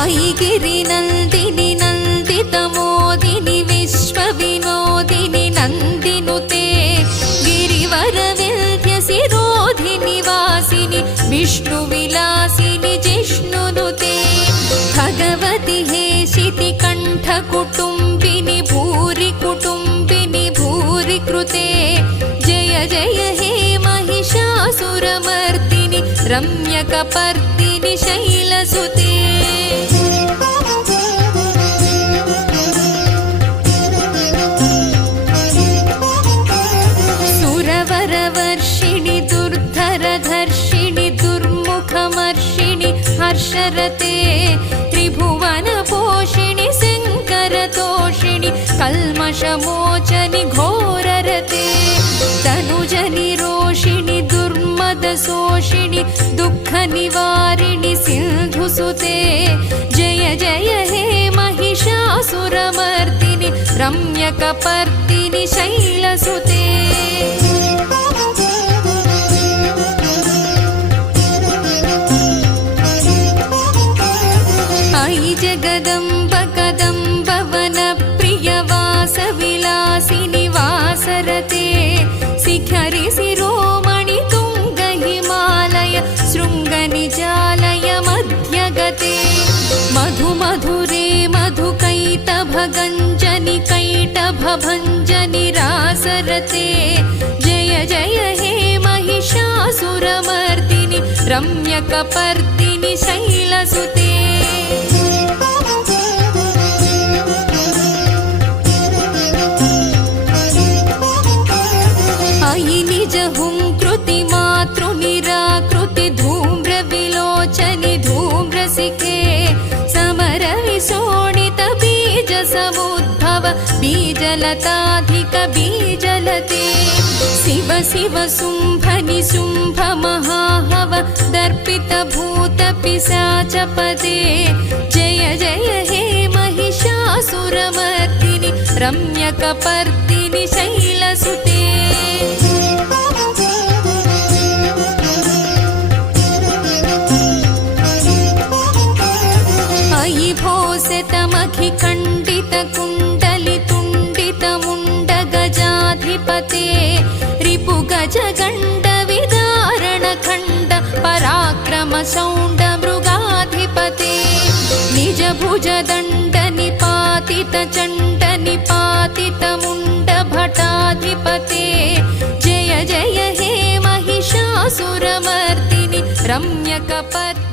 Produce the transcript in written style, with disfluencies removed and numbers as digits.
ऐगिरिनन्दिनि नन्दितमोदिनि विश्वविनोदिनि नन्दिनुते गिरिवरविन्ध्यसिरोधिनि वासिनि विष्णुविलासिनि जिष्णुनुते भगवति हेशितिकण्ठकुटुम्बिनि भूरि कुटुम्बिनि भूरि कृते जय जय हे महिषासुरमर्दिनि रम्यकपर्दिनि शैलसुते सुरवरवर्षिणि दुर्धरधर्षिणि दुर्मुखमर्षिणि हर्षरते त्रिभुवनपोषिणि शङ्करतोषिणि कल्मषमोचनि घोररते तनुजनिरोषिणि दुर्मदशोषिणि दुःखनिवारिणि सिन्धुसुते जय जय हे महिषासुरमर्दिनि रम्यकपर्दिनि शैलसुते ऐ जगदम्ब कदम्ब वनप्रियवासविलासिनि वासरते शिखरि शिरोमणि तुङ्ग हिमालय शृङ्गनिजालय मध्यगते मधुमधुरे मधुकैटभगञ्जनि कैटभभञ्जनि रासरते जय जय हे महिषासुरमर्दिनि रम्यकपर्दिनि शैलसुते अयि निज हुंकृति मातृनिराकृति धूम्रविलोचनि धूम्रसिखे समरविशोणित बीजसमुद्भव बीजलताधिक बीजलते शिव शिव शुम्भनि शुम्भ महाहव दर्पित भूत पिशाचपदे जय जय हे महिषासुरमर्दिनि रम्यकपर्दिनि शैलसुते अयि भोसतमखि खण्डित कुण्डलि तुण्डित मुण्ड गजाधिपते रिपु गज गण्ड विदारण खण्ड पराक्रम शौण्ड मृगाधिपते निज भुज दण्ड निपातित चण्ड निपातित मुण्ड भटाधिपते जय जय हे महिषासुरमर्दिनि रम्यकपर्दिनि